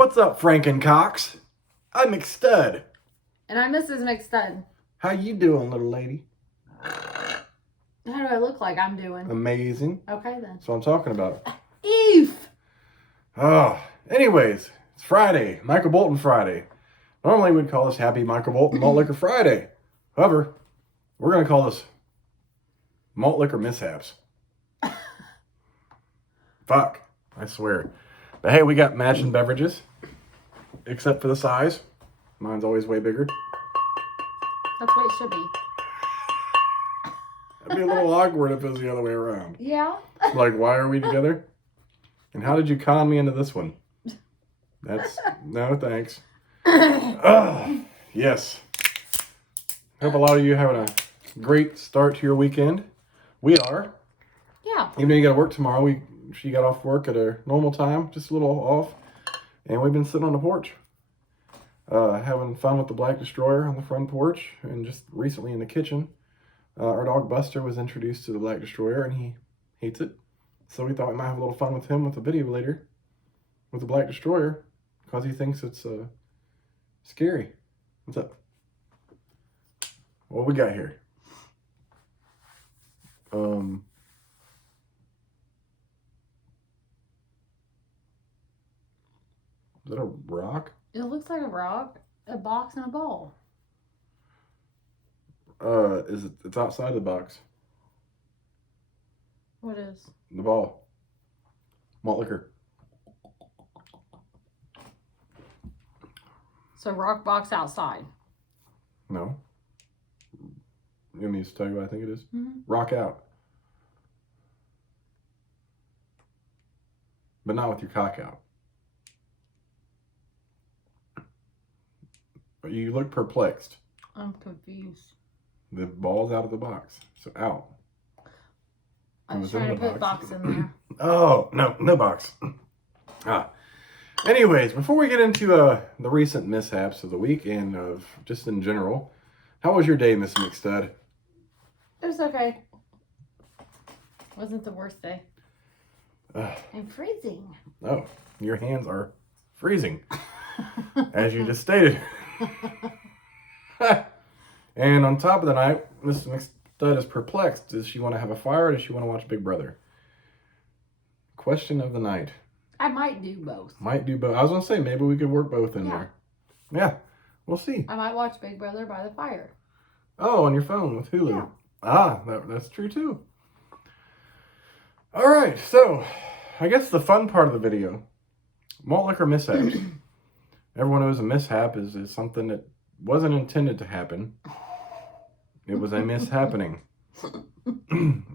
What's up, Frankencox? I'm McStud. And I'm Mrs. McStud. How you doing, little lady? How do I look like I'm doing? Amazing. Okay, then. That's what I'm talking about. Eef! Anyways, it's Friday. Michael Bolton Friday. Normally we'd call this Happy Michael Bolton Malt Liquor Friday. However, we're going to call this Malt Liquor Mishaps. Fuck. I swear. But hey, we got matching beverages. Except for the size. Mine's always way bigger. That's what it should be. It'd be a little awkward if it was the other way around. Yeah? Like, why are we together? And how did you con me into this one? No thanks. Yes. Hope a lot of you having a great start to your weekend. We are. Yeah. Even though you got to work tomorrow, she got off work at a normal time, just a little off. And we've been sitting on the porch, having fun with the Black Destroyer on the front porch. And just recently in the kitchen, our dog Buster was introduced to the Black Destroyer, and he hates it. So we thought we might have a little fun with him with a video later with the Black Destroyer, because he thinks it's scary. What's up? What we got here? Is that a rock? It looks like a rock, a box, and a ball. It's outside the box. What is? The ball. Malt liquor. So rock box outside. No. You want me to tell you what I think it is? Mm-hmm. Rock out. But not with your cock out. But you look perplexed. I'm confused. The ball's out of the box. So out. I was trying to put box in there. Oh, no box. Anyways, before we get into the recent mishaps of the week and of just in general, how was your day, Miss McStud? It was okay. Wasn't the worst day. I'm freezing. Oh, your hands are freezing, as you just stated. And on top of the night, Miss McStud is perplexed. Does she want to have a fire or does she want to watch Big Brother? Question of the night. I might do both. Might do both. I was going to say, maybe we could work both in there. Yeah, we'll see. I might watch Big Brother by the fire. Oh, on your phone with Hulu. Yeah. That's true too. All right, so I guess the fun part of the video, malt liquor mishaps. Everyone knows a mishap is something that wasn't intended to happen. It was a mishappening.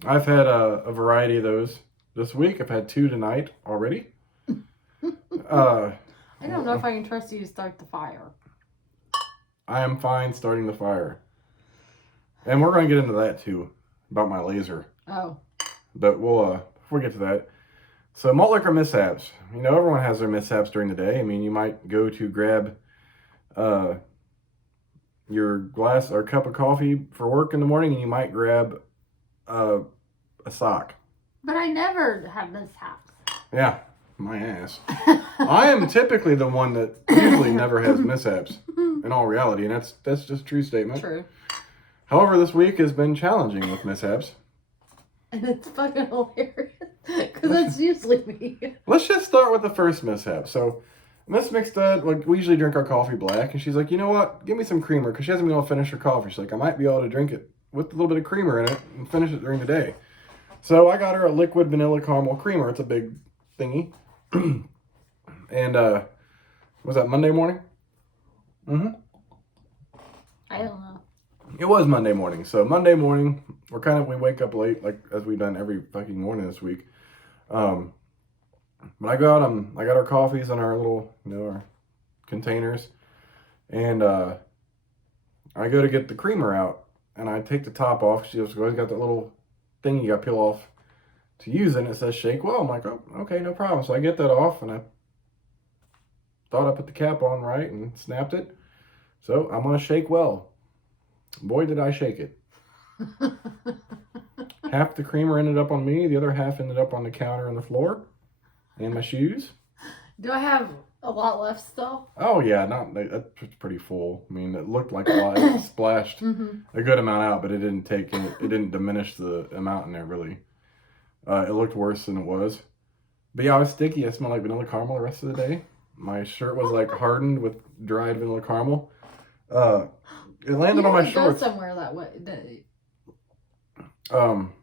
I've had a variety of those this week. I've had 2 tonight already. I don't know if I can trust you to start the fire. I am fine starting the fire. And we're going to get into that too, about my laser. Oh. But we'll before we get to that. So malt liquor mishaps. You know, everyone has their mishaps during the day. I mean, you might go to grab your glass or cup of coffee for work in the morning, and you might grab a sock. But I never have mishaps. Yeah, my ass. I am typically the one that usually never has mishaps in all reality, and that's just a true statement. True. However, this week has been challenging with mishaps. And it's fucking hilarious. Because that's usually me. Let's just start with the first mishap. So, Miss McStud, like, we usually drink our coffee black, and she's like, you know what? Give me some creamer, because she hasn't been able to finish her coffee. She's like, I might be able to drink it with a little bit of creamer in it and finish it during the day. So, I got her a liquid vanilla caramel creamer. It's a big thingy. And, was that Monday morning? Mm-hmm. I don't know. It was Monday morning. So Monday morning, we wake up late, like as we've done every fucking morning this week. But I go out, I got our coffees in our little, our containers, and I go to get the creamer out, and I take the top off. She's always got that little thing you got to peel off to use it, and it says shake well. I'm like, oh, okay, no problem. So I get that off, and I thought I put the cap on right and snapped it. So I'm going to shake well. Boy, did I shake it. Half the creamer ended up on me. The other half ended up on the counter and the floor. And my shoes. Do I have A lot left still. Oh yeah, that's pretty full. I mean, it looked like a lot. It splashed a good amount out, but it didn't it didn't diminish the amount in there really. It looked worse than it was. But yeah, I was sticky. I smelled like vanilla caramel the rest of the day. My shirt was like hardened with dried vanilla caramel. It landed on my shorts. Go somewhere that way. Um.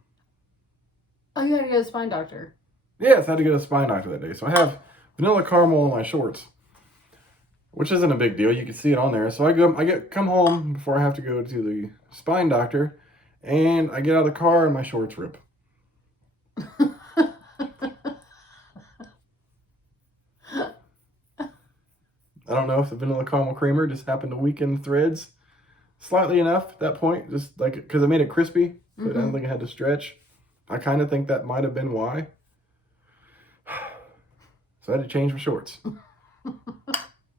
Oh, you had to go to the spine doctor. Yes, I had to go to the spine doctor that day. So I have vanilla caramel on my shorts, which isn't a big deal. You can see it on there. So come home before I have to go to the spine doctor, and I get out of the car and my shorts rip. I don't know if the vanilla caramel creamer just happened to weaken the threads slightly enough at that point, just like because it made it crispy, so I don't think it had to stretch. I kind of think that might have been why. So I had to change my shorts.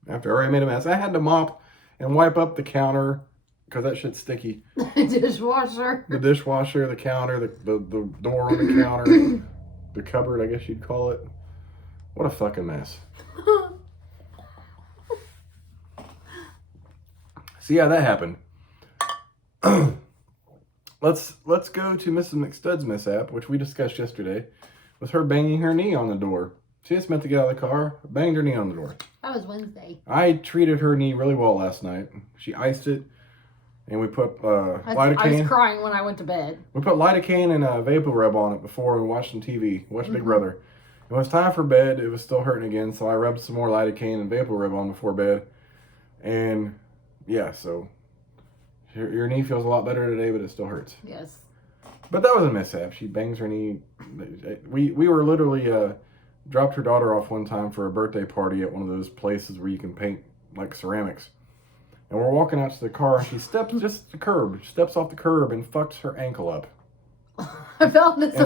After I already made a mess, I had to mop and wipe up the counter because that shit's sticky. Dishwasher. The dishwasher, the counter, the door on the counter, the cupboard, I guess you'd call it. What a fucking mess. So yeah, that happened. Let's go to Mrs. McStud's mishap, which we discussed yesterday, with her banging her knee on the door. She just meant to get out of the car, banged her knee on the door. That was Wednesday. I treated her knee really well last night. She iced it, and we put lidocaine. I was crying when I went to bed. We put lidocaine and vapor rub on it before we watched some TV, watched Big Brother. And when it was time for bed, it was still hurting again, so I rubbed some more lidocaine and vapor rub on before bed. And yeah, so your knee feels a lot better today, but it still hurts. Yes. But that was a mishap. She bangs her knee. We were literally dropped her daughter off one time for a birthday party at one of those places where you can paint like ceramics. And we're walking out to the car, and she steps just the curb. She steps off the curb and fucks her ankle up. I fell into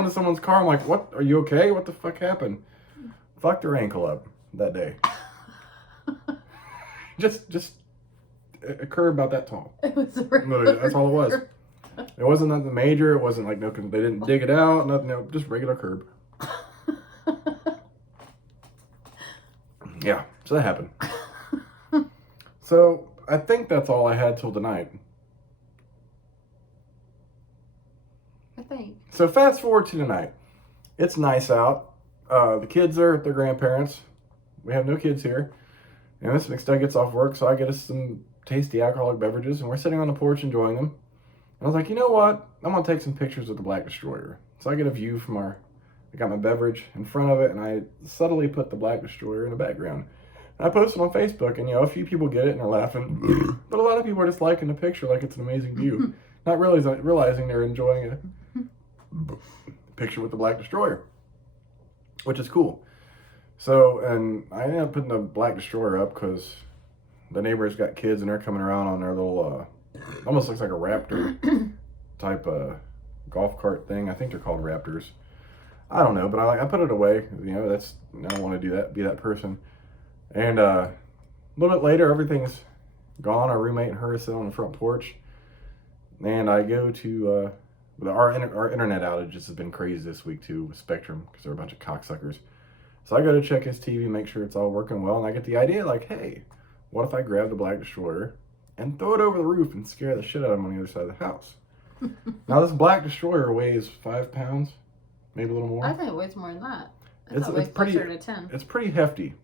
someone's car. I'm like, what? Are you okay? What the fuck happened? Fucked her ankle up that day. just a curb about that tall. It was Literally, that's all it was. It wasn't nothing major. It wasn't like they didn't dig it out. Nothing. No, just regular curb. Yeah, so that happened. So I think that's all I had till tonight. I think. So fast forward to tonight. It's nice out. The kids are at their grandparents'. We have no kids here. And Miss McStud gets off work, so I get us some tasty alcoholic beverages, and we're sitting on the porch enjoying them. And I was like, you know what? I'm going to take some pictures of the Black Destroyer. So I get a view from I got my beverage in front of it, and I subtly put the Black Destroyer in the background. And I posted on Facebook, and a few people get it and are laughing. But a lot of people are just liking the picture like it's an amazing view. Not realizing they're enjoying a picture with the Black Destroyer, which is cool. So, and I ended up putting the Black Destroyer up because the neighbors got kids and they're coming around on their little, almost looks like a Raptor type golf cart thing. I think they're called Raptors. I don't know, but I put it away. I don't want to do that, be that person. And a little bit later, everything's gone. Our roommate and her sit on the front porch. And I go to, our internet outages have been crazy this week too with Spectrum because they're a bunch of cocksuckers. So I go to check his TV, make sure it's all working well, and I get the idea like, hey, what if I grab the Black Destroyer and throw it over the roof and scare the shit out of him on the other side of the house? Now this Black Destroyer weighs 5 pounds, maybe a little more. I think it weighs more than that. It's pretty closer to 10. It's pretty hefty.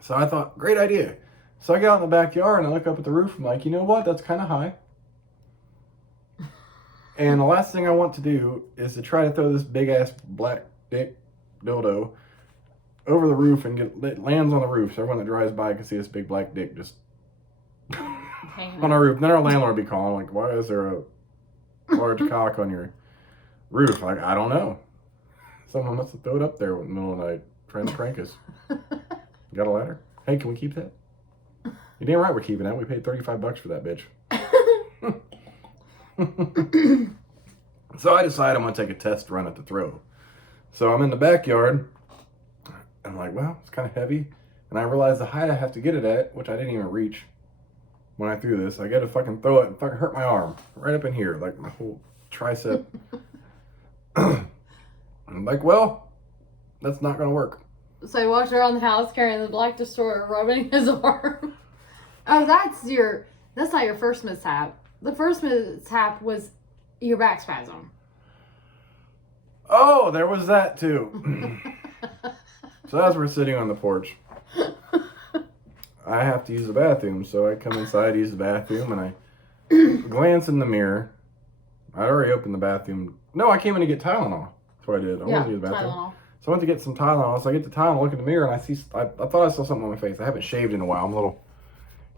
So I thought, great idea. So I get out in the backyard and I look up at the roof. I'm like, you know what? That's kind of high. And the last thing I want to do is to try to throw this big ass black dick dildo over the roof and it lands on the roof. So everyone that drives by can see this big black dick just on our roof. Then our landlord will be calling like, why is there a large cock on your roof? Like, I don't know. Someone must have thrown it up there in the middle of the night trying to prank us. Got a ladder? Hey, can we keep that? You damn right we're keeping that. We paid $35 for that bitch. So I decide I'm going to take a test run at the throw. So I'm in the backyard. I'm like, well, it's kind of heavy. And I realize the height I have to get it at, which I didn't even reach when I threw this. I got to fucking throw it and fucking hurt my arm. Right up in here. Like my whole tricep. I'm like, well, that's not going to work. So he walked around the house carrying the black destroyer, rubbing his arm. Oh, that's not your first mishap. The first mishap was your back spasm. Oh, there was that too. So as we're sitting on the porch, I have to use the bathroom. So I come inside, use the bathroom, and I glance in the mirror. I'd already opened the bathroom. No, I came in to get Tylenol. That's what I did. I wanted to use the bathroom. Tylenol. So I went to get some Tylenol. So I get the Tylenol, look in the mirror, and I thought I saw something on my face. I haven't shaved in a while.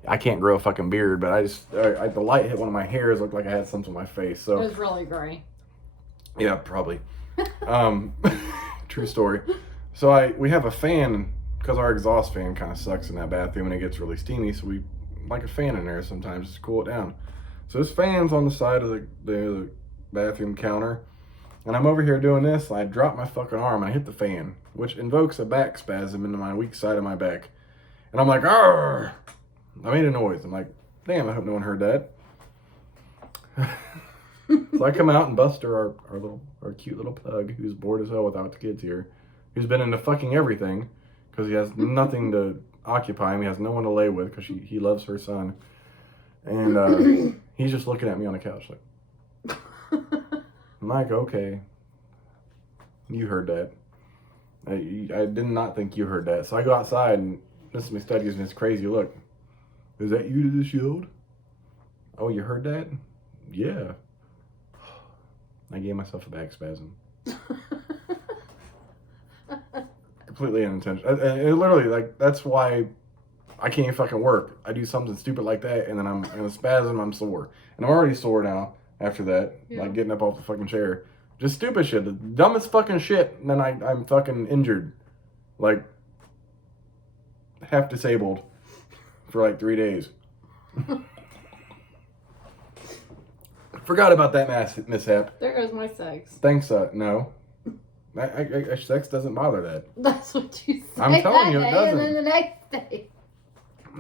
I can't grow a fucking beard, but the light hit one of my hairs, looked like I had something on my face. So it was really gray. Yeah, probably. True story. So we have a fan, because our exhaust fan kind of sucks in that bathroom and it gets really steamy, so we like a fan in there sometimes just to cool it down. So this fan's on the side of the bathroom counter, and I'm over here doing this, I drop my fucking arm and I hit the fan, which invokes a back spasm into my weak side of my back. And I'm like, argh! I made a noise. I'm like, damn, I hope no one heard that. So I come out and Buster, our cute little pug, who's bored as hell without the kids here, who's been into fucking everything, because he has nothing to occupy him, he has no one to lay with, because he loves her son. And he's just looking at me on the couch like, I'm like, okay, you heard that. I did not think you heard that. So I go outside and Mrs. McStud gives me this crazy look. Is that you to the shield? Oh, you heard that? Yeah. I gave myself a back spasm. Completely unintentional. It literally, like, that's why I can't even fucking work. I do something stupid like that, and then I'm in a spasm, I'm sore. And I'm already sore now after that, like getting up off the fucking chair. Just stupid shit. The dumbest fucking shit, and then I'm fucking injured. Like, half disabled for like 3 days. Forgot about that mishap. There goes my sex. Thanks, no. Sex doesn't bother that. That's what you say. I'm telling you, it doesn't. And then the next day.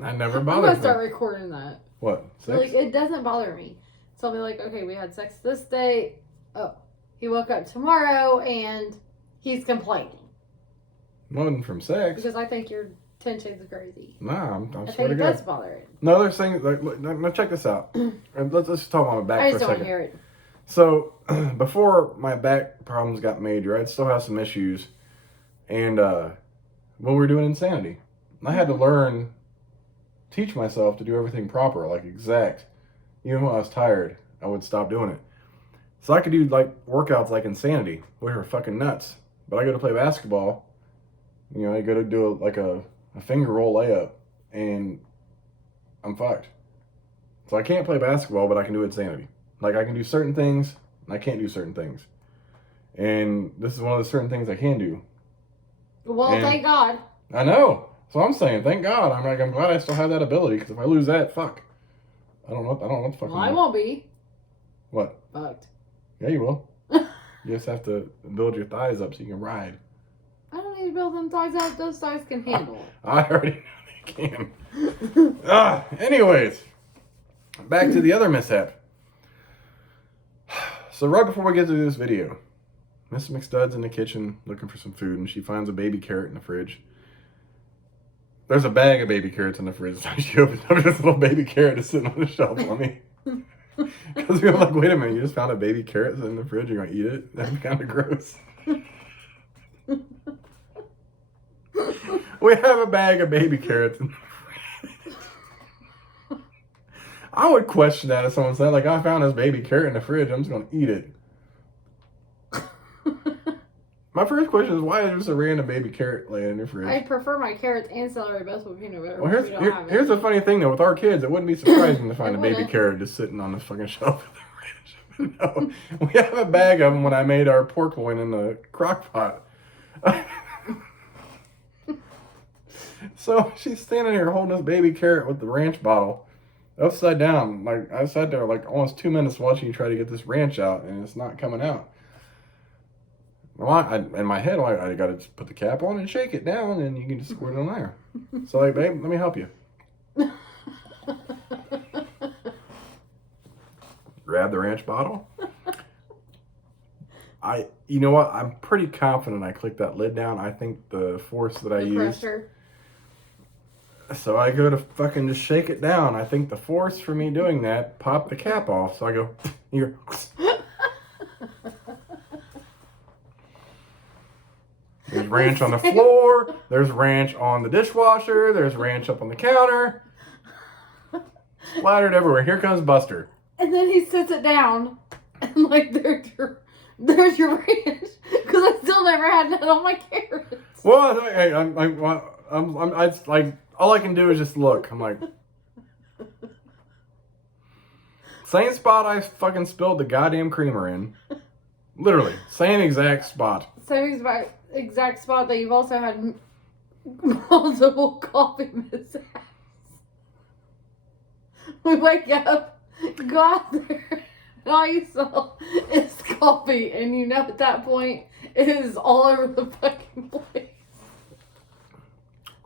I never I'm bothered gonna start recording that. What? Sex? Like, it doesn't bother me. So I'll be like, okay, we had sex this day. Oh, he woke up tomorrow and he's complaining. More from sex. Because I think you're 10 shades of crazy. Nah, I think it does bother it. No, there's things like, now check this out. Let's just talk about my back I for a just second. don't hear it. So, before my back problems got major, I'd still have some issues. And when we were doing Insanity, I had to teach myself to do everything proper, like exact. Even when I was tired, I would stop doing it. So I could do like workouts like Insanity, which are fucking nuts. But I go to play basketball, I go to do a finger roll layup, and I'm fucked. So I can't play basketball, but I can do Insanity. Like, I can do certain things, and I can't do certain things. And this is one of the certain things I can do. Well, thank God. I know. So I'm saying, thank God. I'm glad I still have that ability, because if I lose that, fuck. I don't know what the fuck. Well, I won't be. What? Fucked. Yeah, you will. You just have to build your thighs up so you can ride. I don't need to build them thighs out. Those thighs can handle it. I already know they can. Anyways, back to the other mishap. So right before we get to this video, Mrs. McStud's in the kitchen looking for some food, and she finds a baby carrot in the fridge. There's a bag of baby carrots in the fridge. So she opens up, this little baby carrot is sitting on the shelf on me. Because we were like, wait a minute, you just found a baby carrot in the fridge, you're going to eat it? That's kind of gross. We have a bag of baby carrots in the fridge. I would question that if someone said, like, I found this baby carrot in the fridge, I'm just going to eat it. My first question is, why is just a random baby carrot laying in your fridge? I prefer my carrots and celery best with peanut butter. Well, here's the funny thing, though. With our kids, it wouldn't be surprising to find a baby carrot just sitting on the fucking shelf in the fridge. No, we have a bag of them when I made our pork loin in the crock pot. So she's standing here holding this baby carrot with the ranch bottle upside down. Like, I sat there like almost 2 minutes watching you try to get this ranch out, and it's not coming out. Well, in my head, I got to put the cap on and shake it down, and you can just squirt it on there. So, like, babe, let me help you. Grab the ranch bottle. you know what? I'm pretty confident I clicked that lid down. I think the force that I The used. pressure. So I go to fucking just shake it down. I think the force for me doing that popped the cap off. So I go, here. There's ranch on the floor. There's ranch on the dishwasher. There's ranch up on the counter. Splattered everywhere. Here comes Buster. And then he sits it down, and like there's your ranch, because I still never had that on my carrots. Well, I like all I can do is just look. I'm like, same spot I fucking spilled the goddamn creamer in. Literally, same exact spot. Same exact spot that you've also had multiple coffee mishaps. We wake up, go out there, and all you smell is coffee, and you know at that point it is all over the fucking place.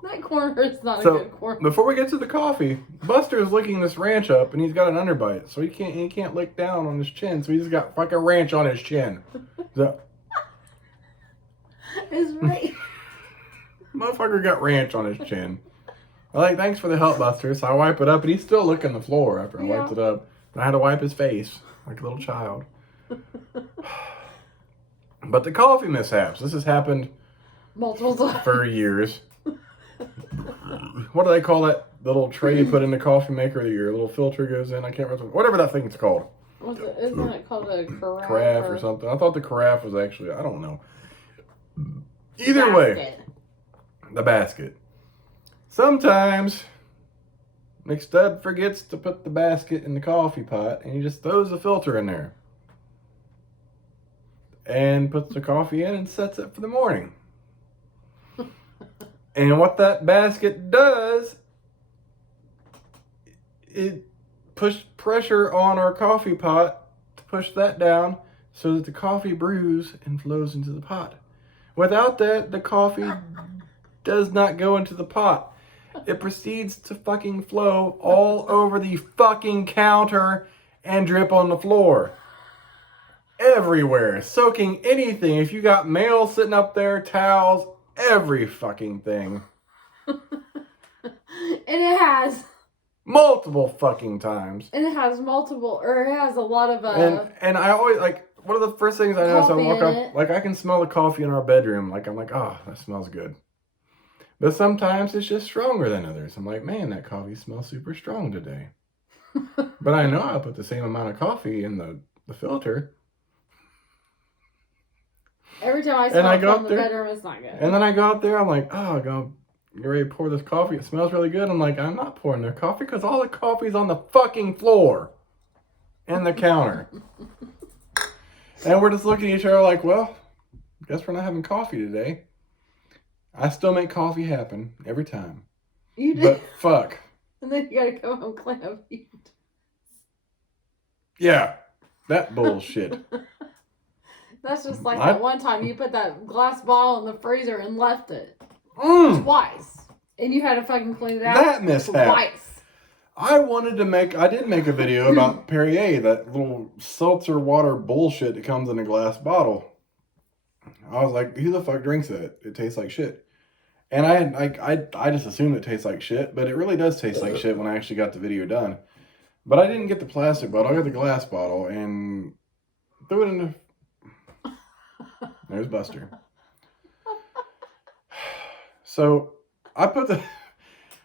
That corner is not a good corner. Before we get to the coffee, Buster is licking this ranch up, and he's got an underbite, so he can't lick down on his chin, so he's got fucking ranch on his chin. So, it's right. Motherfucker got ranch on his chin. I'm like, thanks for the help, Buster. So I wipe it up, and he's still licking the floor after I wiped it up. And I had to wipe his face like a little child. But the coffee mishaps. This has happened multiple times for years. What do they call that little tray you put in the coffee maker that your little filter goes in? I can't remember. Whatever that thing's called. Isn't it called a carafe? Carafe or something. I thought the carafe was actually, I don't know. Either way. The basket. Sometimes McStud forgets to put the basket in the coffee pot, and he just throws the filter in there. And puts the coffee in and sets it for the morning. And what that basket does, it pushes pressure on our coffee pot to push that down so that the coffee brews and flows into the pot. Without that, the coffee does not go into the pot. It proceeds to fucking flow all over the fucking counter and drip on the floor. Everywhere. Soaking anything. If you got mail sitting up there, towels, every fucking thing. And it has multiple fucking times. And it has multiple, or it has a lot of and I always like one of the first things I notice I walk up, like I can smell the coffee in our bedroom. Like I'm like, oh, that smells good. But sometimes it's just stronger than others. I'm like, man, that coffee smells super strong today. But I know I put the same amount of coffee in the filter. Every time I smell it from the bedroom, it's not good. And then I go out there, I'm like, oh, get ready to pour this coffee. It smells really good. I'm like, I'm not pouring their coffee because all the coffee's on the fucking floor and the counter. And we're just looking at each other like, well, guess we're not having coffee today. I still make coffee happen every time. You do? But fuck. And then you gotta go home and clean up. Yeah, that bullshit. That's just like that one time you put that glass bottle in the freezer and left it. Twice. And you had to fucking clean it out. That mishap. Twice. I did make a video about Perrier, that little seltzer water bullshit that comes in a glass bottle. I was like, who the fuck drinks that? It tastes like shit. And I just assumed it tastes like shit, but it really does taste like shit when I actually got the video done. But I didn't get the plastic bottle, I got the glass bottle and threw it in the... There's Buster. So I put for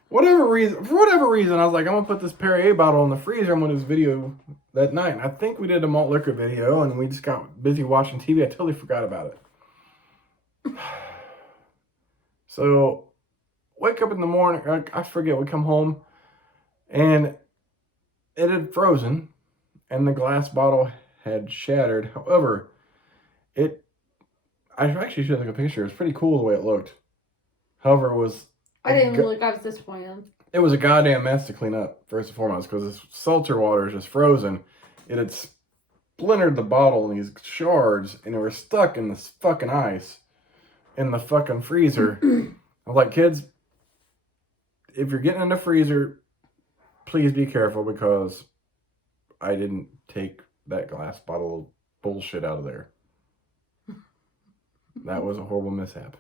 whatever reason, I was like, I'm gonna put this Perrier bottle in the freezer. I'm gonna do this video that night. And I think we did a malt liquor video, and we just got busy watching TV. I totally forgot about it. So wake up in the morning. I forget. We come home, and it had frozen, and the glass bottle had shattered. However, I actually should take a picture. It's pretty cool the way it looked. However, it was... I didn't look. I was disappointed. It was a goddamn mess to clean up, first and foremost, because this seltzer water is just frozen. It had splintered the bottle in these shards, and they were stuck in this fucking ice in the fucking freezer. I was like, kids, if you're getting in the freezer, please be careful, because I didn't take that glass bottle of bullshit out of there. That was a horrible mishap.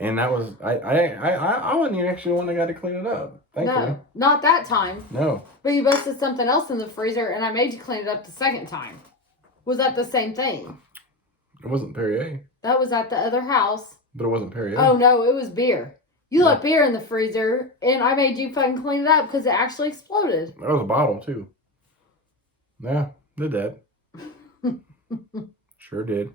And that was I wasn't even actually the one that got to clean it up. Thankfully. No, not that time. No. But you busted something else in the freezer, and I made you clean it up the second time. Was that the same thing? It wasn't Perrier. That was at the other house. But it wasn't Perrier. Oh no, it was beer. You left beer in the freezer, and I made you fucking clean it up because it actually exploded. That was a bottle too. Yeah, did that. Sure did.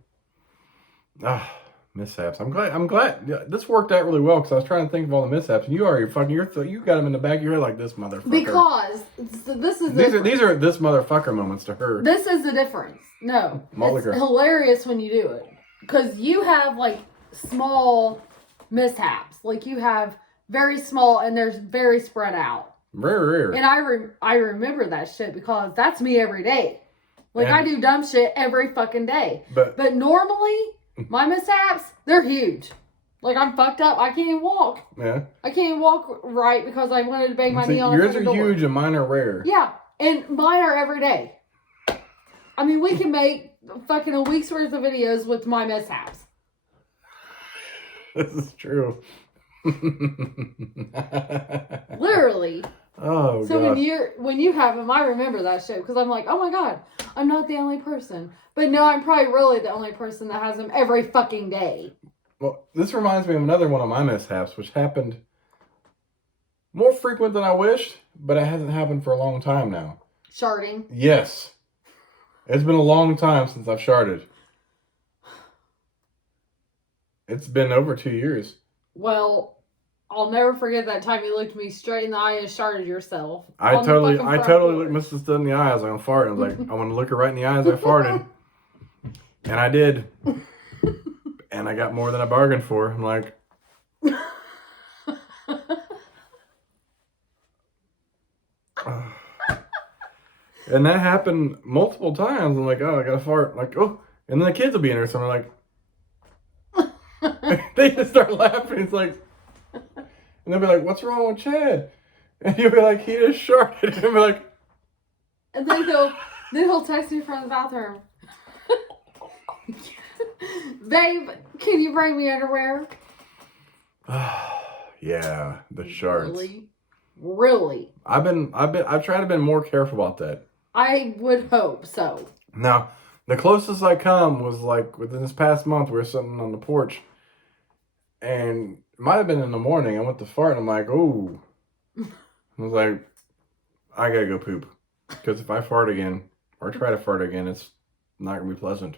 Ah, mishaps. I'm glad. Yeah, this worked out really well because I was trying to think of all the mishaps, and you already fucking you got them in the back of your head like this motherfucker. Because this is these are this motherfucker moments to her. This is the difference. No, Malt it's liquor. hilarious when you do it because you have like small mishaps, like you have very small, and they're very spread out. Rare. And I remember that shit because that's me every day. Like, And I do dumb shit every fucking day. But normally, my mishaps, they're huge. Like, I'm fucked up. I can't even walk. yeah. I can't even walk right because I wanted to bang my See, knee on the yours fucking are door. huge and mine are rare. Yeah, and mine are every day. I mean, we can make fucking a week's worth of videos with my mishaps. This is true. Literally. Oh, So God. when you have them, I remember that shit because I'm like, oh my God, I'm not the only person. But no, I'm probably really the only person that has them every fucking day. Well, this reminds me of another one of my mishaps, which happened more frequent than I wished, but it hasn't happened for a long time now. Sharding. Yes. It's been a long time since I've sharded. It's been over 2 years. Well, I'll never forget that time you looked me straight in the eye and sharded yourself. I totally looked Mrs. Stud in the eye as I was farting. I was like, I want to look her right in the eye as I farted. And I did. And I got more than I bargained for. I'm like, and that happened multiple times. I'm like, oh, I got to fart. Like, oh, and then the kids will be in there. So I'm like, they just start laughing. It's like, and they'll be like, what's wrong with Chad? And you'll be like, he just sharted. And I'll be like, and then he'll text me from the bathroom. Babe, can you bring me underwear? yeah, the shards. Really? I've tried to be more careful about that. I would hope so. Now, the closest I come was like within this past month, we were sitting on the porch, and it might have been in the morning. I went to fart, and I'm like, ooh. I was like, I gotta go poop. Because if I fart again, or try to fart again, it's not gonna be pleasant.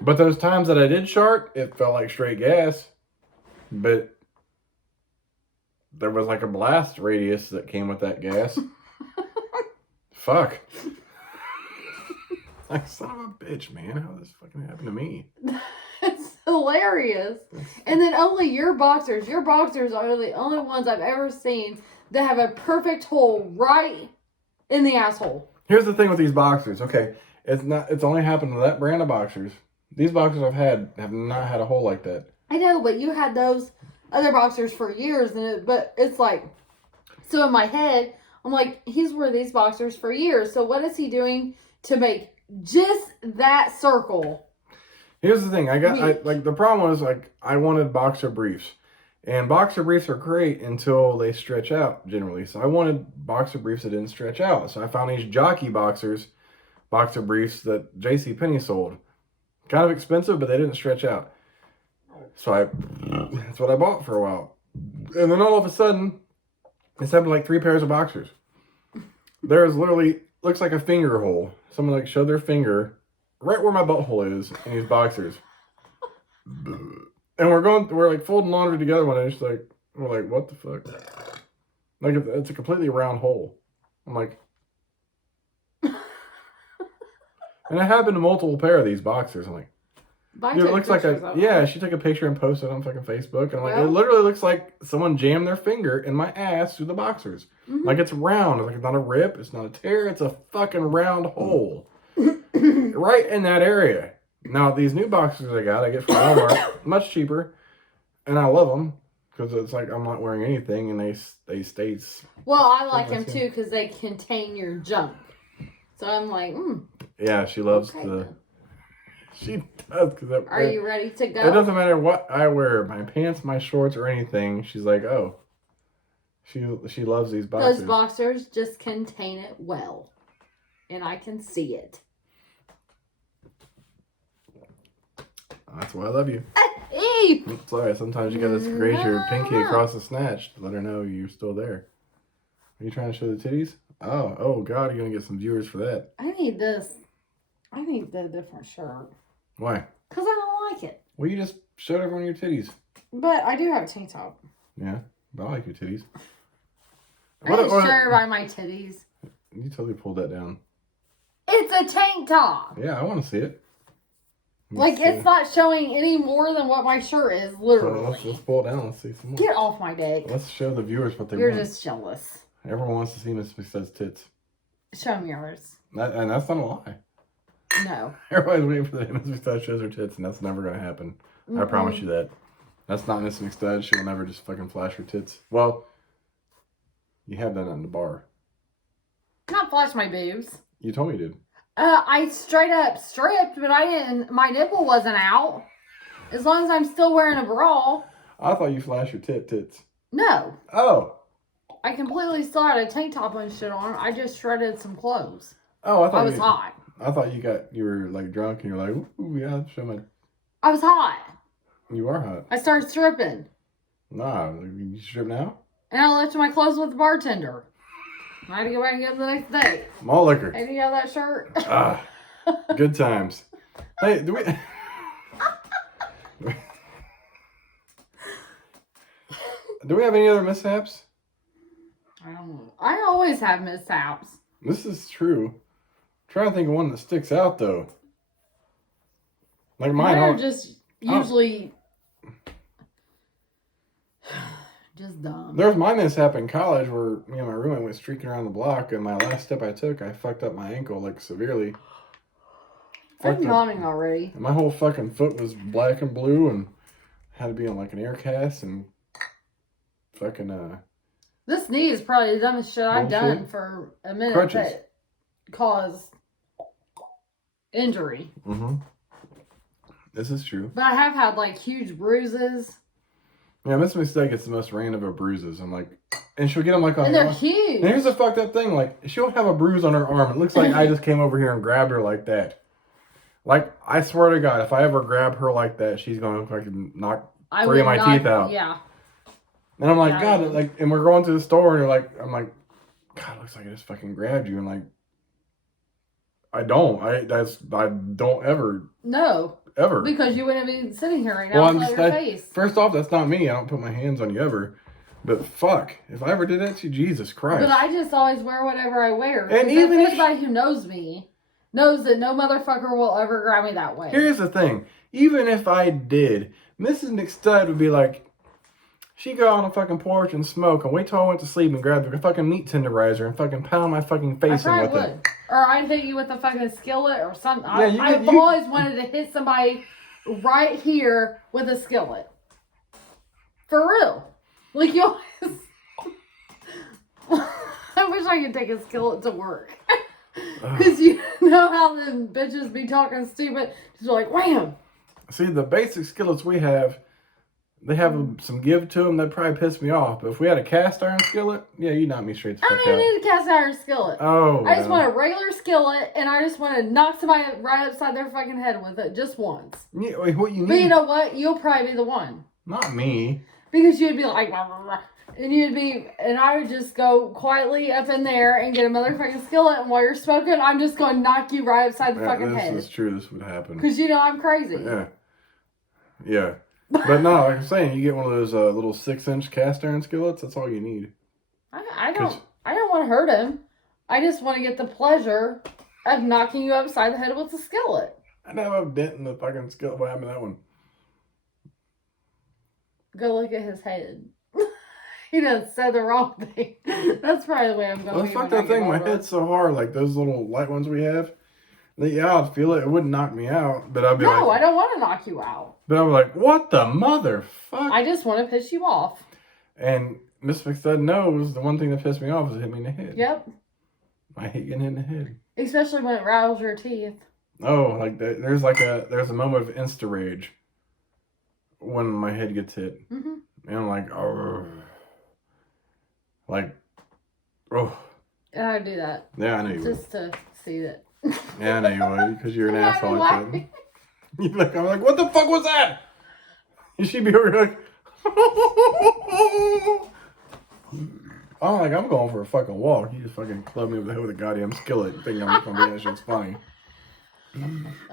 But those times that I did shart, it felt like straight gas. But there was like a blast radius that came with that gas. Fuck. Like, son of a bitch, man. How this fucking happened to me? It's hilarious. And then only your boxers are the only ones I've ever seen that have a perfect hole right in the asshole. Here's the thing with these boxers. Okay, it's only happened to that brand of boxers. These boxers I've had have not had a hole like that. I know, but you had those other boxers for years, but it's like, so in my head, I'm like, he's wore these boxers for years. So what is he doing to make just that circle? Here's the thing. The problem was like I wanted boxer briefs, and boxer briefs are great until they stretch out generally. So I wanted boxer briefs that didn't stretch out. So I found these jockey boxer briefs that JCPenney sold. Kind of expensive, but they didn't stretch out. So that's what I bought for a while. And then all of a sudden, it's happened like 3 pairs of boxers. There's literally, looks like a finger hole. Someone like showed their finger right where my butthole is in these boxers. And we're like folding laundry together one day. It's like, we're like, what the fuck? Like, it's a completely round hole. I'm like, and it happened to multiple pair of these boxers. I'm like, dude, it looks like she took a picture and posted it on fucking Facebook. And I'm like, it literally looks like someone jammed their finger in my ass through the boxers. Mm-hmm. Like, it's round. It's like, it's not a rip. It's not a tear. It's a fucking round hole. Right in that area. Now, these new boxers I get from Walmart, much cheaper. And I love them. Because it's like, I'm not wearing anything and they stay. Well, I like them too because they contain your junk. So I'm like, Yeah, she loves the... She does. Are you ready to go? It doesn't matter what I wear, my pants, my shorts, or anything. She's like, oh. She loves these boxers. Those boxers just contain it well. And I can see it. That's why I love you. Hey! Sorry, sometimes you gotta graze your pinky across the snatch to let her know you're still there. Are you trying to show the titties? Oh God, you're gonna get some viewers for that. I need this. I need the different shirt. Why? Because I don't like it. Well, you just showed everyone your titties. But I do have a tank top. Yeah, but I like your titties. I didn't show everybody my titties. You totally pulled that down. It's a tank top. Yeah, I want to see it. It's not showing any more than what my shirt is, literally. So let's pull it down. Let's see some more. Get off my dick. Let's show the viewers what they You're want. You're just jealous. Everyone wants to see Miss McStud's tits. Show me yours. And that's not a lie. No. Everybody's waiting for the Miss McStud shows her tits, and that's never going to happen. I promise you that. That's not Miss McStud. She will never just fucking flash her tits. Well, you have done that in the bar. Not flash my boobs. You told me you did. I straight up stripped, but I didn't. My nipple wasn't out. As long as I'm still wearing a bra. I thought you flashed your tits. No. Oh. I completely still had a tank top and shit on. I just shredded some clothes. Oh, I was hot. I thought you were like drunk and you were like, ooh, yeah, show my. I was hot. You are hot. I started stripping. Nah, you strip now? And I left my clothes with the bartender. I had to go back and get them the next day. Malt liquor. Hey, do you have that shirt? Good times. Hey, do we... Do we have any other mishaps? I don't know. I always have mishaps. This is true. I'm trying to think of one that sticks out, though. Like mine are just usually... just dumb. There was my mishap in college where me and my roommate went streaking around the block, and my last step I took, I fucked up my ankle, like, severely. I'm yawning already. And my whole fucking foot was black and blue, and had to be on, like, an air cast, and fucking, This knee is probably the dumbest shit I've done for a minute that caused injury. Mm-hmm. This is true. But I have had, like, huge bruises. Yeah, Miss Mistake gets the most random of bruises. I'm like, and she'll get them like on. And they're huge. And here's the fucked up thing: like, she'll have a bruise on her arm. It looks like I just came over here and grabbed her like that. Like, I swear to God, if I ever grab her like that, she's gonna fucking knock 3 of my teeth out. Yeah. And I'm like, God, like, and we're going to the store, and I'm like, God, it looks like I just fucking grabbed you, and like, I don't ever. No. Ever. Because you wouldn't be sitting here right now with your face. First off, that's not me. I don't put my hands on you ever. But fuck, if I ever did that to you, Jesus Christ. But I just always wear whatever I wear. And even anybody who knows me knows that no motherfucker will ever grab me that way. Here's the thing. Even if I did, Mrs. McStud would be like, she'd go on a fucking porch and smoke and wait till I went to sleep and grab the fucking meat tenderizer and fucking pound my fucking face in with it. Or I'd hit you with a fucking skillet or something. Yeah, I've always wanted to hit somebody right here with a skillet. For real. Like, you always... I wish I could take a skillet to work. Because you know how them bitches be talking stupid. Just like, wham! See, the basic skillets we have, they have some give to them. That'd probably piss me off. But if we had a cast iron skillet, yeah, you knock me straight the fuck out. I don't need a cast iron skillet. Oh, I just want a regular skillet, and I just want to knock somebody right upside their fucking head with it just once. Yeah, what you need? But you know what? You'll probably be the one. Not me. Because you'd be like, rah, rah, rah. And I would just go quietly up in there and get a motherfucking skillet, and while you're smoking, I'm just going to knock you right upside the fucking head. This is true. This would happen. Because you know I'm crazy. Yeah. Yeah. But no, like I'm saying, you get one of those little 6-inch cast iron skillets. That's all you need. I don't want to hurt him. I just want to get the pleasure of knocking you upside the head with the skillet. I know I'm denting the fucking skillet. What happened to that one? Go look at his head. He done said the wrong thing. That's probably the way I'm going. Well, fuck that thing. My head's so hard. Like those little light ones we have. Yeah, I'd feel it. It wouldn't knock me out, but I'd be like, no, I don't want to knock you out. But I'm like, what the motherfucker? I just want to piss you off. And Miss McStud knows the one thing that pissed me off is hit me in the head. Yep. I hate getting hit in the head. Especially when it rattles your teeth. Oh, like there's a moment of insta rage when my head gets hit, Mm-hmm. and I'm like, oh, like, oh. And I do that. Yeah, I know you would. Just to see that. Yeah, I know you would, because you're an I'm asshole. laughing. I'm like, what the fuck was that? And she'd be over here like, I'm like, I'm going for a fucking walk. You just fucking club me over the head with a goddamn skillet, thinking I'm gonna be that shit's funny.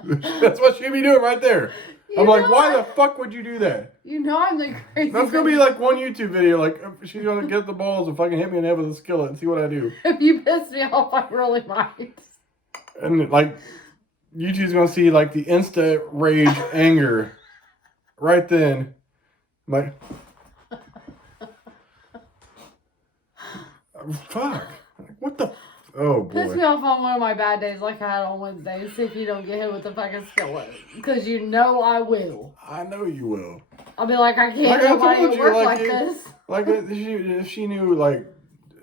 That's what she'd be doing right there. I'm like, why the fuck would you do that? You know I'm the crazy. That's gonna be like one YouTube video, like she's gonna get the balls and fucking hit me in the head with a skillet and see what I do. If you piss me off, I really might. And like, YouTube's gonna see like the insta rage anger right then. I'm like, fuck. Like, what the? Oh boy. Piss me off on one of my bad days like I had on Wednesday. See if you don't get hit with the fucking skillet. Because you know I will. I know you will. I'll be like, I can't have nobody at work like this. Like if she knew like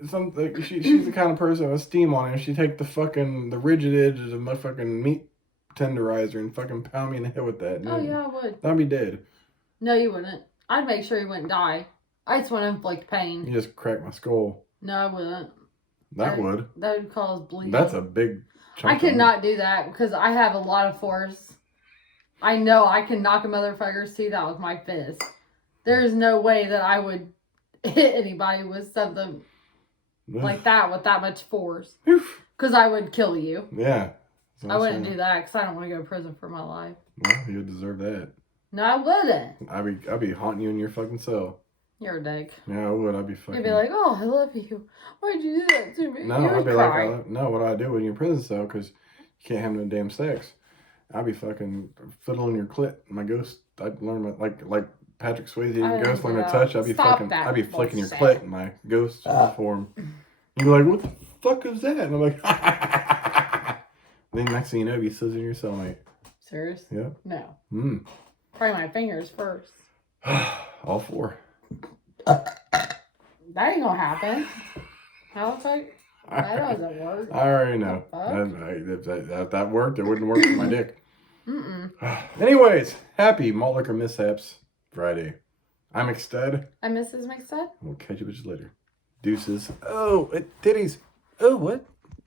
something, she's the kind of person with steam on her. She'd take the rigid edges of my fucking meat tenderizer and fucking pound me in the head with that. Oh yeah, I would. I'd be dead. No, you wouldn't. I'd make sure you wouldn't die. I just want to inflict pain. You just crack my skull. No, I wouldn't. That would cause bleeding. That's a big chunk. I could not do that because I have a lot of force. I know I can knock a motherfucker's teeth out with my fist. There's no way that I would hit anybody with something like that with that much force. Because I would kill you. Yeah. I wouldn't do that because I don't want to go to prison for my life. Well, you would deserve that. No, I wouldn't. I'd be haunting you in your fucking cell. You're a dick. Yeah, I would. I'd be fucking. You'd be like, oh, I love you. Why'd you do that to me? No, I'd be cry. like, no, what do I do in your prison cell? Because you can't have no damn sex. I'd be fucking fiddling your clit. My ghost, I'd learn my, like Patrick Swayze in Ghost learn to touch. I'd be I'd be flicking your clit in my ghost form. You'd be like, what the fuck is that? And I'm like, then next thing you know, you'd be sizzling your cellmate. Serious? Yeah. No. Probably my fingers first. All four. That ain't gonna happen. How the fuck? That doesn't work. I already know. If that worked, it wouldn't work for my dick. Anyways, happy Malt Liquor Mishaps Friday. I'm McStud. I'm Mrs. McStud. We'll catch you bitches later. Deuces. Oh, titties. Oh, what?